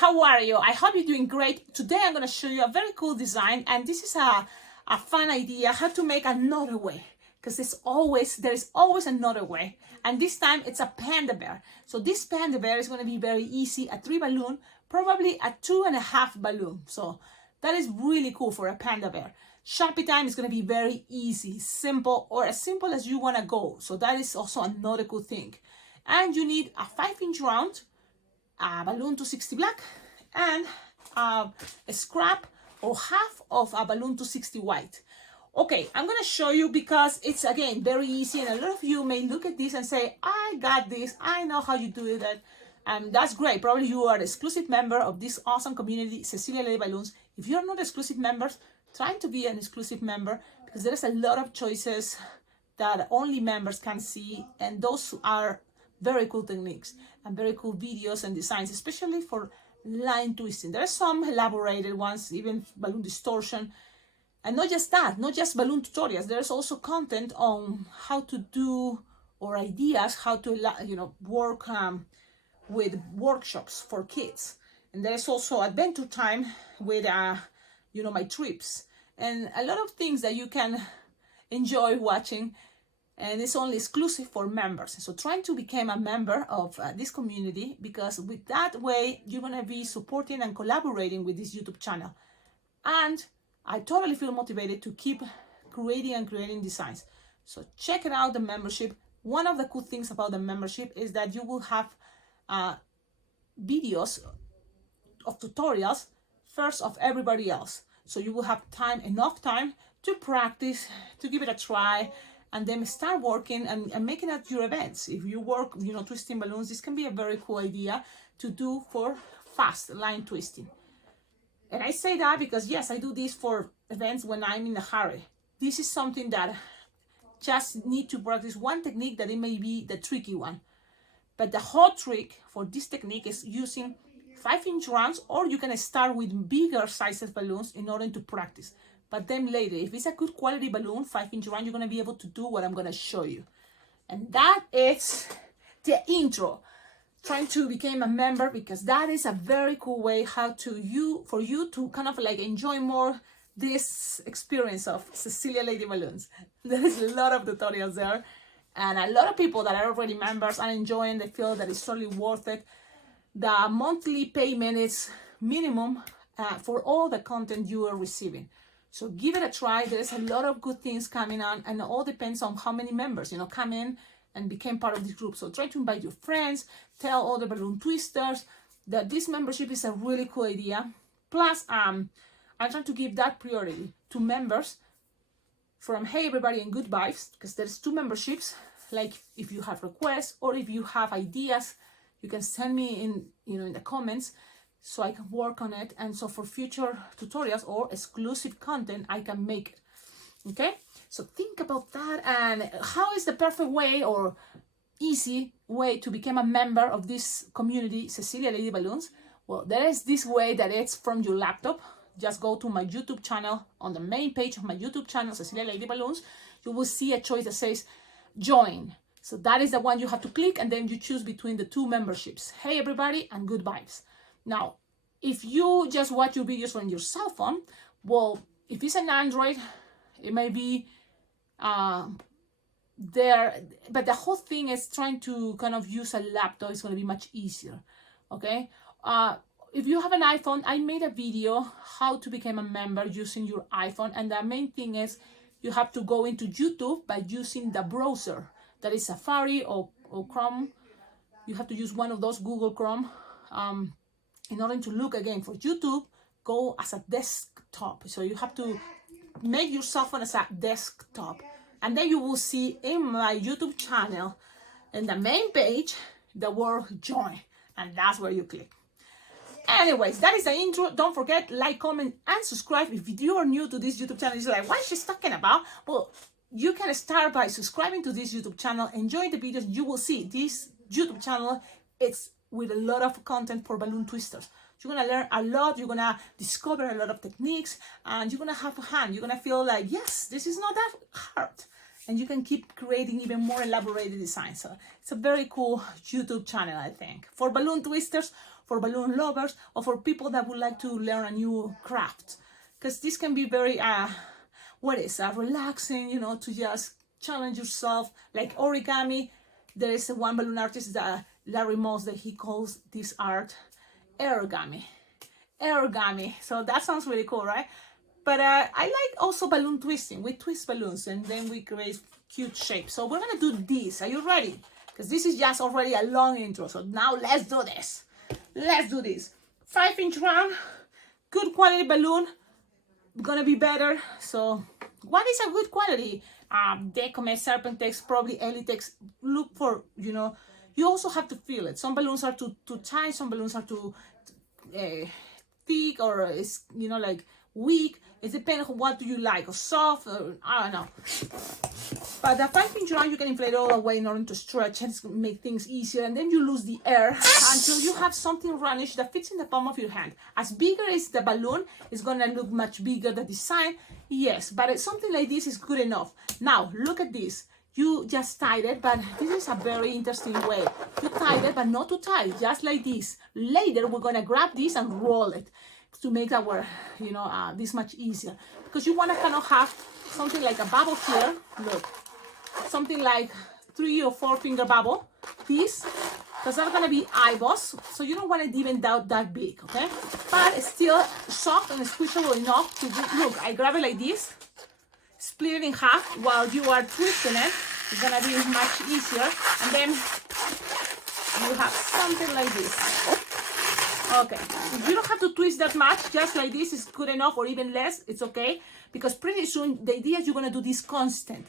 how are you? I hope you're doing great. Today I'm going to show you a very cool design, and this is a fun idea how to make another way, because there is always another way, and this time it's a panda bear. So this panda bear is going to be very easy, a 3 balloon, probably a 2.5 balloon. So that is really cool for a panda bear. Sharpie time is going to be very easy, simple, or as simple as you want to go. So that is also another cool thing. And you need a 5-inch round, a balloon 260 black, and a scrap or half of a balloon 260 white. Okay, I'm going to show you because it's, again, very easy, and a lot of you may look at this and say, I got this, I know how you do it, and that's great. Probably you are an exclusive member of this awesome community, Cecilia Lady Balloons. If you're not exclusive members, try to be an exclusive member, because there's a lot of choices that only members can see, and those are very cool techniques and very cool videos and designs, especially for line twisting. There are some elaborated ones, even balloon distortion, and not just that, not just balloon tutorials. There's also content on how to do, or ideas how to work with workshops for kids. And there's also adventure time with my trips, and a lot of things that you can enjoy watching, and it's only exclusive for members. So trying to become a member of this community, because with that way you're going to be supporting and collaborating with this YouTube channel, and I totally feel motivated to keep creating designs. So check it out, the membership. One of the cool things about the membership is that you will have videos of tutorials first of everybody else. So you will have enough time to practice, to give it a try, and then start working and making at your events. If you work, twisting balloons, this can be a very cool idea to do for fast line twisting. And I say that because, yes, I do this for events when I'm in a hurry. This is something that just need to practice one technique that it may be the tricky one. But the whole trick for this technique is using 5-inch rounds, or you can start with bigger sizes balloons in order to practice. But then later, if it's a good quality balloon, 5-inch round, you're going to be able to do what I'm going to show you. And that is the intro. Trying to become a member, because that is a very cool way for you to kind of like enjoy more this experience of Cecilia Lady Balloons. There is a lot of tutorials there, and a lot of people that are already members are enjoying. They feel that it's totally worth it. The monthly payment is minimum for all the content you are receiving. So give it a try. There's a lot of good things coming on, and it all depends on how many members, come in and become part of this group. So try to invite your friends, tell all the balloon twisters that this membership is a really cool idea. Plus, I'm trying to give that priority to members from Hey Everybody and Good Vibes, because there's 2 memberships. Like if you have requests or if you have ideas, you can send me in the comments, so I can work on it. And so for future tutorials or exclusive content, I can make it. Okay, so think about that. And how is the perfect way or easy way to become a member of this community, Cecilia Lady Balloons? Well, there is this way that it's from your laptop. Just go to my YouTube channel. On the main page of my YouTube channel, Cecilia Lady Balloons, you will see a choice that says join. So that is the one you have to click, and then you choose between the 2 memberships, Hey Everybody and Good Vibes. Now, if you just watch your videos on your cell phone, well, if it's an Android, it may be there, but the whole thing is trying to kind of use a laptop. It's going to be much easier. Okay, if you have an iPhone, I made a video how to become a member using your iPhone, and the main thing is you have to go into YouTube by using the browser. That is Safari or Chrome. You have to use one of those, Google Chrome. In order to look again for YouTube, go as a desktop. So you have to make your cell phone as a desktop. And then you will see in my YouTube channel, in the main page, the word join. And that's where you click. Anyways, that is the intro. Don't forget, like, comment, and subscribe. If you are new to this YouTube channel, you're like, what is she talking about? Well, you can start by subscribing to this YouTube channel, enjoy the videos. You will see this YouTube channel, it's with a lot of content for balloon twisters. You're going to learn a lot. You're going to discover a lot of techniques, and you're going to have fun. You're going to feel like, yes, this is not that hard. And you can keep creating even more elaborated designs. So it's a very cool YouTube channel, I think, for balloon twisters, for balloon lovers or for people that would like to learn a new craft. Because this can be very, relaxing, you know, to just challenge yourself. Like origami, there is one balloon artist, that Larry Moss, that he calls this art origami. So that sounds really cool, right? But I like also balloon twisting. We twist balloons and then we create cute shapes. So we're gonna do this. Are you ready? Because this is just already a long intro. So now let's do this. 5-inch round, good quality balloon, gonna be better. So what is a good quality? Decomex, Serpentex, probably Elitex. Look for, you know, you also have to feel it. Some balloons are too tight, some balloons are too thick, or it's, you know, like weak. It depends on what do you like, or soft, or I don't know. But the 5-inch round, you can inflate it all the way in order to stretch and make things easier, and then you lose the air until you have something roundish that fits in the palm of your hand. As bigger as the balloon, it's gonna look much bigger, the design, yes, but something like this is good enough. Now, look at this. You just tied it, but this is a very interesting way. You tied it, but not too tight, just like this. Later, we're gonna grab this and roll it to make our, you know, this much easier. Because you wanna kind of have something like a bubble here, look. Something like 3 or 4 finger bubble. This, because they're gonna be eyeballs, so you don't want it even that big, okay? But it's still soft and squishable enough to do, look, I grab it like this, split it in half while you are twisting it. It's gonna be much easier, and then you have something like this. Okay, you don't have to twist that much, just like this is good enough, or even less, it's okay, because pretty soon the idea is you're gonna do this constant.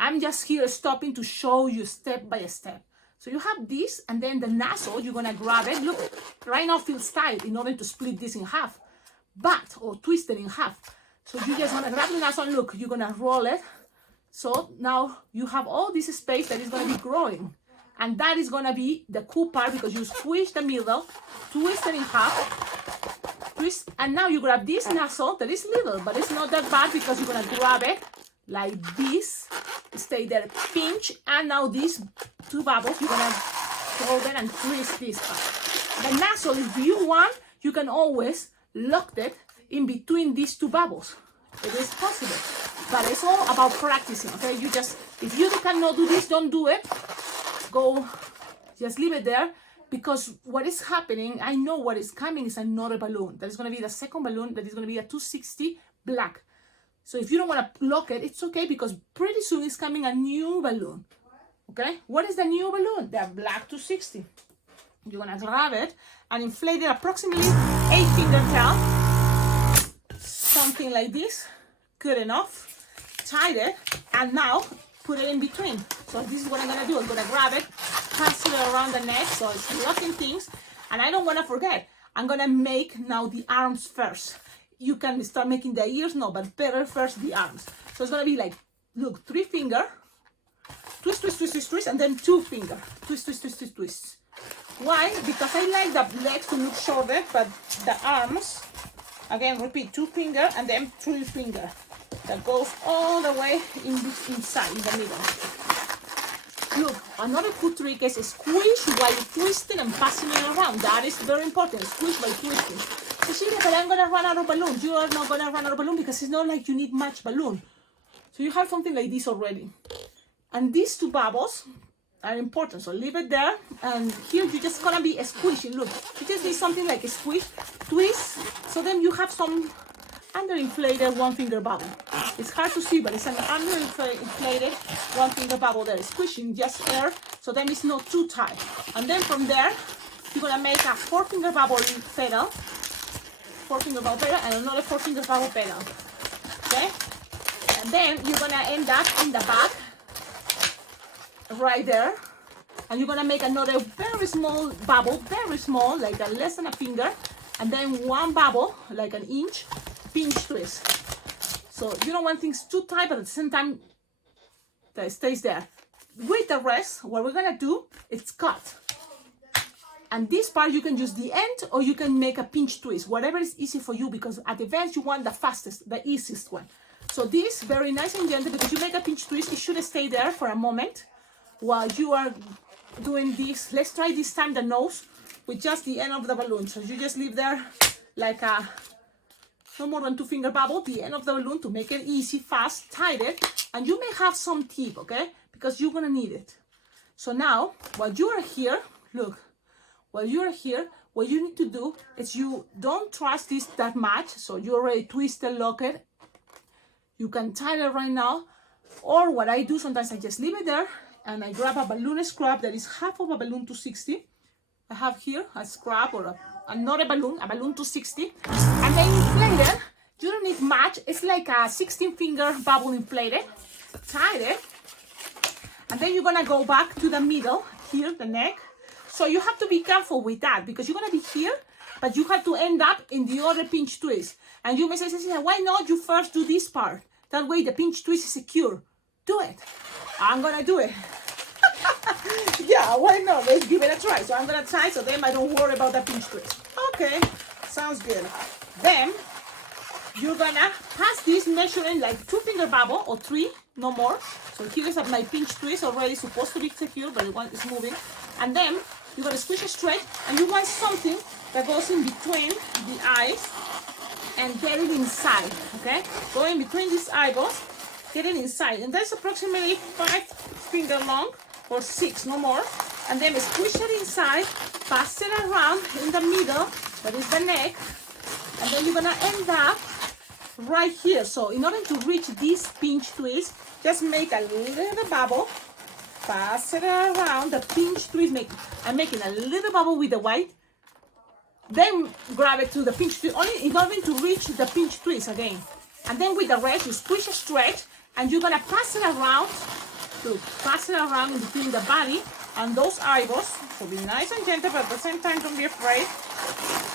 I'm just here stopping to show you step by step. So you have this, and then the nozzle, you're gonna grab it. Look, right now feels tight in order to split this in half, or twist it in half. So you just wanna grab the nozzle, and look, you're gonna roll it. So now you have all this space that is gonna be growing. And that is gonna be the cool part, because you squish the middle, twist it in half, twist, and now you grab this nozzle that is little, but it's not that bad, because you're gonna grab it like this, stay there, pinch, and now these 2 bubbles, you're gonna hold it and twist this part. The nozzle, if you want, you can always lock it in between these 2 bubbles. It is possible, but it's all about practicing, okay? You just, if you cannot do this, don't do it. Just leave it there, because what is happening, I know what is coming is another balloon. That is gonna be the second balloon, that is gonna be a 260 black. So if you don't want to block it, it's okay, because pretty soon is coming a new balloon, okay? What is the new balloon? The black 260. You're going to grab it and inflate it approximately 8-finger tail, something like this, good enough. Tie it, and now put it in between. So this is what I'm going to do. I'm going to grab it, pass it around the neck, so it's locking things. And I don't want to forget, I'm going to make now the arms first. You can start making the ears, no, but better first the arms. So it's gonna be like, look, 3-finger, twist, twist, twist, twist, twist, and then 2-finger, twist, twist, twist, twist, twist. Why? Because I like the legs to look shorter, but the arms, again, repeat, 2-finger and then 3-finger. That goes all the way inside, in the middle. Look, another cool trick is squish while twisting and passing it around. That is very important, squish by twisting. Cecilia, but I'm gonna run out of balloon. You are not gonna run out of balloon, because it's not like you need much balloon. So you have something like this already. And these 2 bubbles are important, so leave it there. And here you're just gonna be squishing. Look, you just need something like a squish, twist. So then you have some underinflated 1-finger bubble. It's hard to see, but it's an underinflated 1-finger bubble there. Squishing just air, so then it's not too tight. And then from there, you're gonna make a 4-finger bubble pedal. 4-finger bubble pedal, and another 4-finger bubble pedal, okay? And then you're gonna end up in the back, right there, and you're gonna make another very small bubble, very small, like less than a finger, and then 1 bubble, like an inch, pinch twist. So you don't want things too tight, but at the same time, that it stays there. With the rest, what we're gonna do is cut. And this part, you can use the end, or you can make a pinch twist, whatever is easy for you, because at the event you want the fastest, the easiest one. So this, very nice and gentle, because you make a pinch twist, it should stay there for a moment while you are doing this. Let's try this time the nose with just the end of the balloon. So you just leave there like a no more than 2-finger bubble, the end of the balloon, to make it easy, fast, tied it, and you may have some tip, okay? Because you're gonna need it. So now, while you are here, look, while you are here, what you need to do is you don't trust this that much, so you already twisted, lock it. You can tie it right now, or what I do sometimes, I just leave it there, and I grab a balloon scrap that is half of a balloon 260. I have here a scrap or not a balloon 260, and then inflate it. You don't need much. It's like a 16-finger bubble inflated. Tie it, and then you're gonna go back to the middle here, the neck. So you have to be careful with that because you're gonna be here, but you have to end up in the other pinch twist. And you may say, Cecilia, why not you first do this part? That way the pinch twist is secure. Do it. I'm gonna do it. Yeah, why not? Let's give it a try. So I'm gonna try so then I don't worry about the pinch twist. Okay, sounds good. Then you're gonna pass this measuring like 2-finger bubble or 3, no more. So here's my pinch twist already supposed to be secure, but it's moving. And then you're gonna squish it straight, and you want something that goes in between the eyes and get it inside, okay? Go in between these eyeballs, get it inside. And that's approximately 5-finger long or 6, no more. And then squish it inside, pass it around in the middle, that is the neck. And then you're gonna end up right here. So in order to reach this pinch twist, just make a little bubble, pass it around the pinch twist. I'm making a little bubble with the white, then grab it to the pinch twist, only in order to reach the pinch twist again. And then with the rest, you squish a stretch, and you're gonna pass it around, pass it around in between the body and those eyeballs. So be nice and gentle, but at the same time, don't be afraid.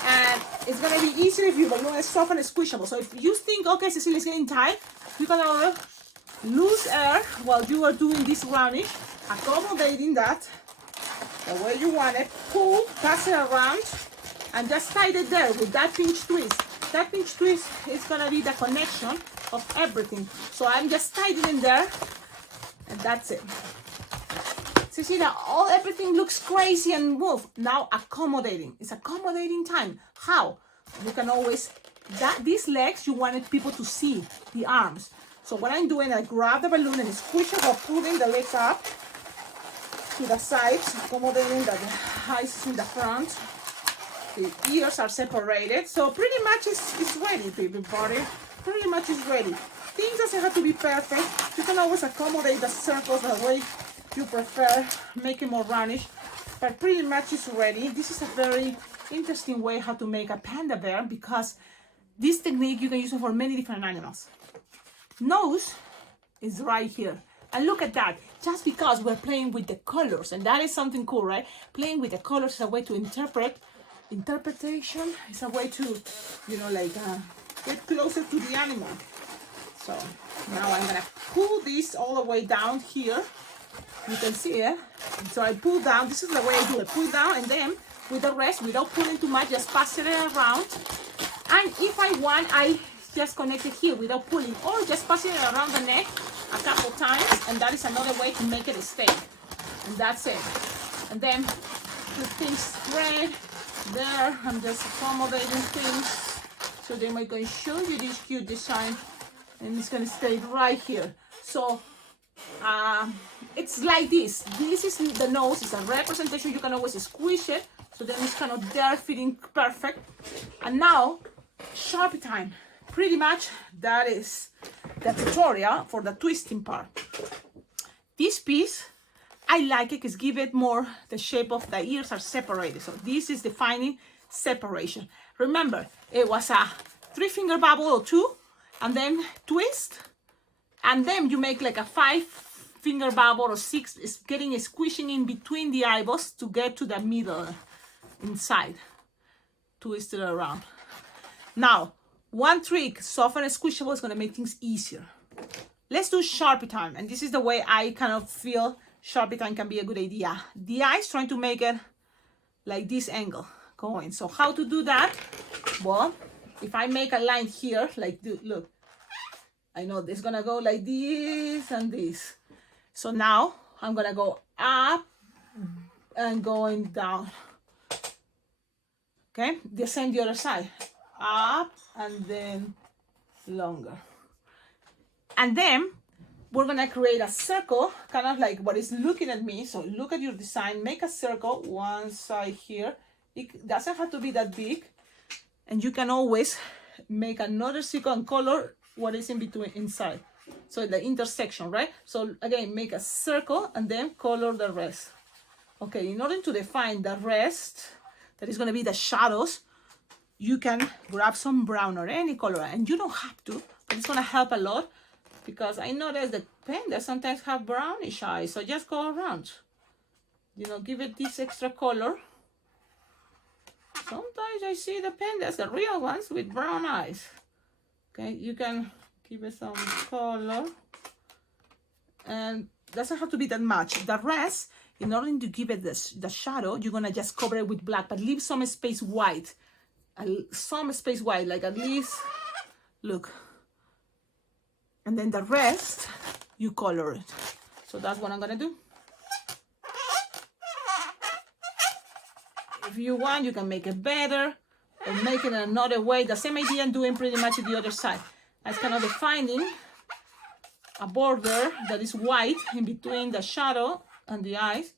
And it's gonna be easier if your balloon is soft and squishable. So if you think, okay, Cecilia is getting tight, you're gonna lose air while you are doing this rounding, accommodating that the way you want it. Pull, pass it around, and just tie it there with that pinch twist. That pinch twist is gonna be the connection of everything. So I'm just tied it in there, and that's it. So see that everything looks crazy and move. Now accommodating. It's accommodating time. How? You can always, these legs, you wanted people to see the arms. So what I'm doing, I grab the balloon and squish it or pulling the legs up to the sides, accommodating the eyes in the front. The ears are separated. So pretty much it's ready, everybody. Pretty much it's ready. Things doesn't have to be perfect. You can always accommodate the circles the way you prefer, make it more roundish, but pretty much it's ready. This is a very interesting way how to make a panda bear, because this technique you can use it for many different animals. Nose is right here, and look at that. Just because we're playing with the colors, and that is something cool, right? Playing with the colors is a way to interpretation is a way to, get closer to the animal. So now I'm gonna pull this all the way down here. You can see it. So I pull down. This is the way I do it. Pull down, and then with the rest, without pulling too much, just pass it around. And if I want, I just connect it here without pulling, or just passing it around the neck a couple times, and that is another way to make it stay. And that's it. And then the things spread there. I'm just accommodating things. So then I'm going to show you this cute design, and it's going to stay right here. So it's like this. This is the nose. It's a representation. You can always squish it, so then it's kind of there fitting perfect. And now Sharpie time. Pretty much that is the tutorial for the twisting part. This piece, I like it because give it more the shape of the ears are separated. So this is defining separation. Remember, it was a 3-finger bubble or 2, and then twist, and then you make like a 5-finger bubble or 6, is getting a squishing in between the eyeballs to get to the middle inside. Twist it around. Now, one trick, soft and squishable, is gonna make things easier. Let's do Sharpie time, and this is the way I kind of feel Sharpie time can be a good idea. The eyes, trying to make it like this angle going. So how to do that? Well, if I make a line here, like this, look, I know it's gonna go like this and this. So now I'm gonna go up and going down. Okay, the same the other side, up and then longer. And then we're gonna create a circle, kind of like what is looking at me. So look at your design, make a circle, one side here. It doesn't have to be that big. And you can always make another circle and color what is in between inside. So the intersection, right? So again, make a circle and then color the rest. Okay, in order to define the rest, that is gonna be the shadows, you can grab some brown or any color, and you don't have to, but it's gonna help a lot, because I noticed the pandas sometimes have brownish eyes, so just go around, you know, give it this extra color. Sometimes I see the pandas, the real ones, with brown eyes. Okay, you can give it some color, and doesn't have to be that much. The rest, in order to give it the shadow, you're gonna just cover it with black, but leave some space white, some space white, like at least, look. And then the rest, you color it. So that's what I'm gonna do. If you want, you can make it better or make it another way. The same idea I'm doing pretty much the other side. That's kind of defining a border that is white in between the shadow and the eyes,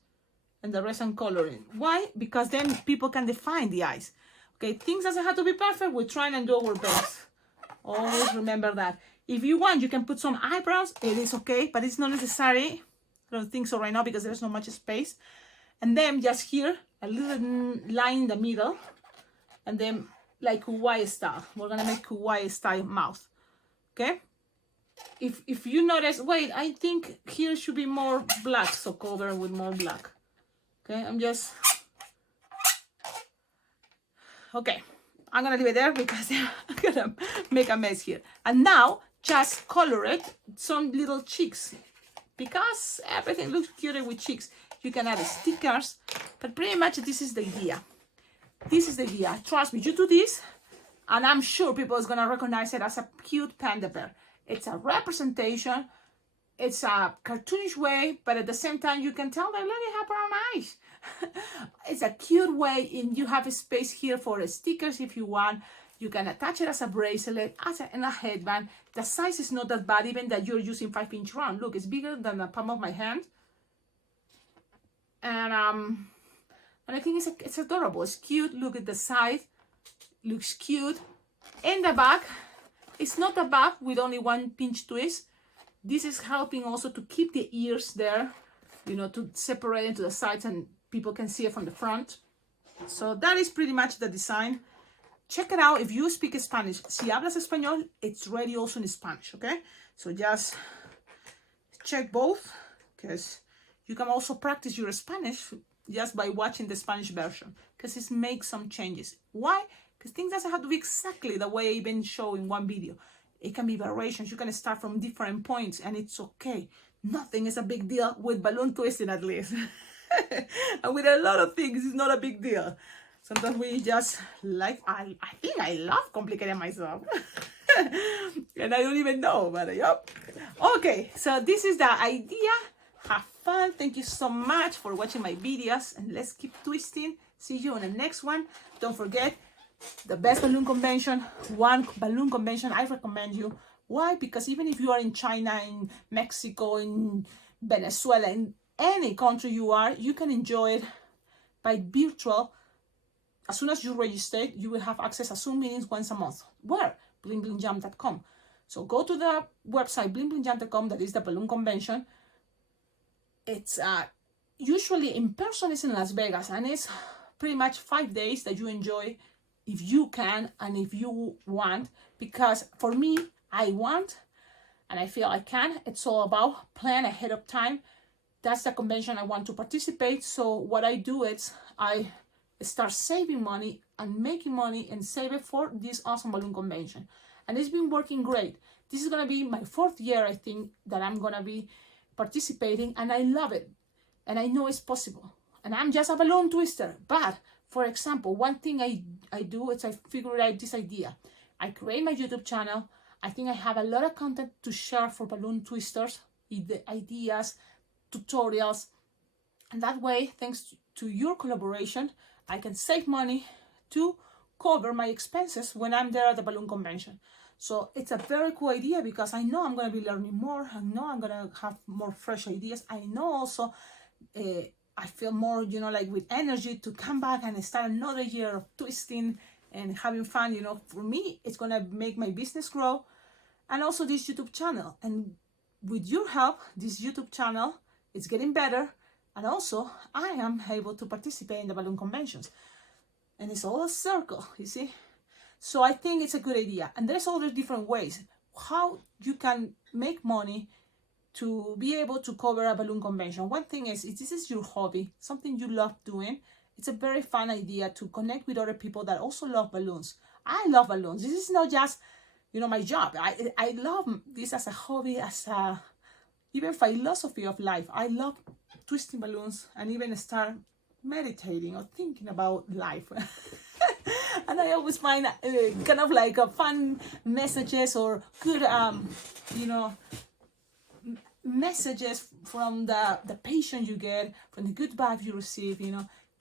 and the rest I'm coloring. Why? Because then people can define the eyes. Okay, things doesn't have to be perfect. We're trying to do our best. Always remember that. If you want, you can put some eyebrows. It is okay, but it's not necessary. I don't think so right now because there's not much space. And then just here, a little line in the middle, and then like Kuwait style. We're gonna make Kuwait style mouth. Okay? If you notice, wait, I think here should be more black, so cover with more black. Okay, okay, I'm gonna leave it there because I'm gonna make a mess here. And now just color it some little cheeks, because everything looks cuter with cheeks. You can add stickers, but pretty much this is the idea. This is the idea. Trust me, you do this, and I'm sure people is gonna recognize it as a cute panda bear. It's a representation. It's a cartoonish way, but at the same time, you can tell that look at her brown eyes. It's a cute way, and you have a space here for stickers if you want. You can attach it as a bracelet, and a headband. The size is not that bad, even that you're using 5-inch round. Look, it's bigger than the palm of my hand. And I think it's adorable. It's cute. Look at the side. Looks cute. In the back, it's not a bag with only one pinch twist. This is helping also to keep the ears there, you know, to separate it to the sides and people can see it from the front. So that is pretty much the design. Check it out if you speak Spanish. Si hablas español, it's ready also in Spanish, okay? So just check both, because you can also practice your Spanish just by watching the Spanish version, because it makes some changes. Why? Because things doesn't have to be exactly the way I even show in one video. It can be variations. You can start from different points, and it's okay. Nothing is a big deal with balloon twisting, at least. And with a lot of things, it's not a big deal. Sometimes we just like, I think I love complicating myself. And I don't even know, but yep. Okay, so this is the idea. Have fun. Thank you so much for watching my videos, and let's keep twisting. See you on the next one. Don't forget, the best balloon convention, one balloon convention I recommend you. Why? Because even if you are in China, in Mexico, in Venezuela, in any country you are, you can enjoy it by virtual. As soon as you register, you will have access to Zoom meetings once a month. Where? BlingBlingJam.com. So go to the website, BlingBlingJam.com, that is the balloon convention. It's usually in person, it's in Las Vegas, and it's pretty much 5 days that you enjoy if you can and if you want. Because for me, I want and I feel I can. It's all about plan ahead of time. That's the convention I want to participate. So what I do is I start saving money and making money and save it for this awesome balloon convention. And it's been working great. This is going to be my 4th year, I think, that I'm going to be participating, and I love it. And I know it's possible. And I'm just a balloon twister. But, for example, one thing I do is I figure out this idea. I create my YouTube channel. I think I have a lot of content to share for balloon twisters, the ideas, tutorials. And that way, thanks to your collaboration, I can save money to cover my expenses when I'm there at the balloon convention. So it's a very cool idea because I know I'm going to be learning more. I know I'm going to have more fresh ideas. I know also I feel more, like with energy to come back and start another year of twisting and having fun. For me, it's going to make my business grow, and also this YouTube channel. And with your help, this YouTube channel is getting better. And also, I am able to participate in the balloon conventions. And it's all a circle, you see? So I think it's a good idea. And there's other different ways how you can make money to be able to cover a balloon convention. One thing is, if this is your hobby, something you love doing, it's a very fun idea to connect with other people that also love balloons. I love balloons. This is not just, my job. I love this as a hobby, as a even philosophy of life. I love twisting balloons and even start meditating or thinking about life. And I always find kind of like a fun messages or good, messages from the patient you get, from the good vibes you receive,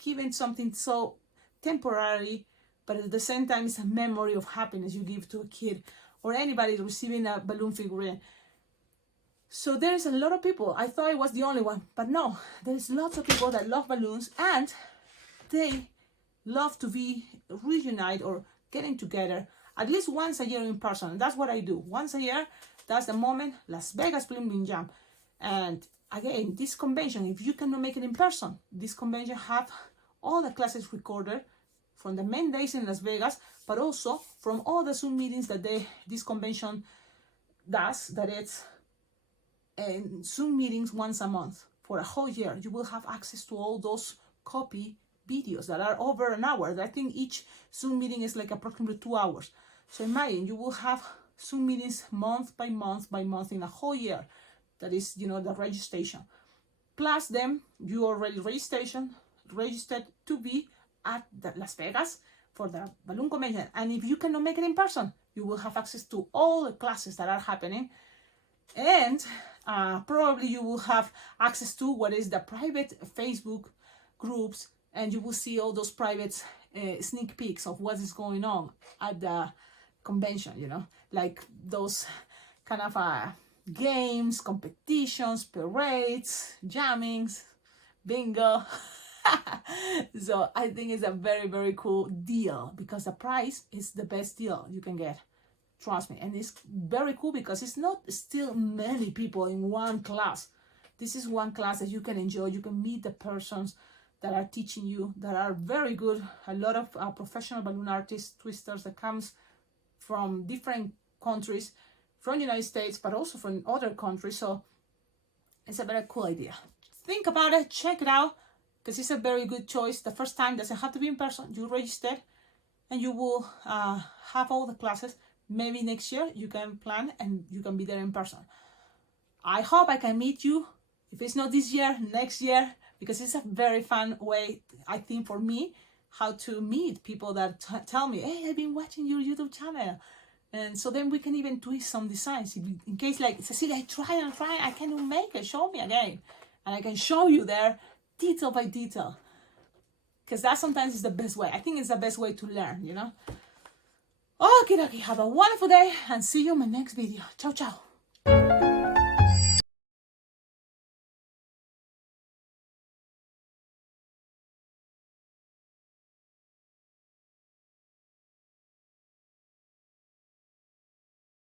giving something so temporary, but at the same time it's a memory of happiness you give to a kid or anybody receiving a balloon figurine. So there's a lot of people. I thought I was the only one, but no, there's lots of people that love balloons and they love to be reunited or getting together at least once a year in person. And that's what I do. Once a year, that's the moment, Las Vegas Blooming Jam. And again, this convention, if you cannot make it in person, this convention have all the classes recorded from the main days in Las Vegas, but also from all the Zoom meetings that this convention does, that it's Zoom meetings once a month for a whole year. You will have access to all those copy videos that are over an hour. I think each Zoom meeting is like approximately 2 hours. So imagine you will have Zoom meetings month by month by month in a whole year. That is, the registration. Plus them, you already registered to be at Las Vegas for the balloon convention. And if you cannot make it in person, you will have access to all the classes that are happening. And probably you will have access to what is the private Facebook groups, and you will see all those private sneak peeks of what is going on at the convention, like those kind of games, competitions, parades, jammings, bingo. So I think it's a very, very cool deal because the price is the best deal you can get. Trust me. And it's very cool because it's not still many people in one class. This is one class that you can enjoy. You can meet the persons that are teaching you, that are very good. A lot of professional balloon artists, twisters that comes from different countries, from the United States, but also from other countries. So it's a very cool idea. Think about it, check it out, because it's a very good choice. The first time doesn't have to be in person. You register and you will have all the classes. Maybe next year you can plan and you can be there in person. I hope I can meet you. If it's not this year, next year, because it's a very fun way, I think, for me, how to meet people that tell me, hey, I've been watching your YouTube channel. And so then we can even twist some designs. In case like, Cecilia, I try, I cannot make it, show me again. And I can show you there, detail by detail. Because that sometimes is the best way. I think it's the best way to learn, Okay, have a wonderful day and see you in my next video. Ciao, ciao.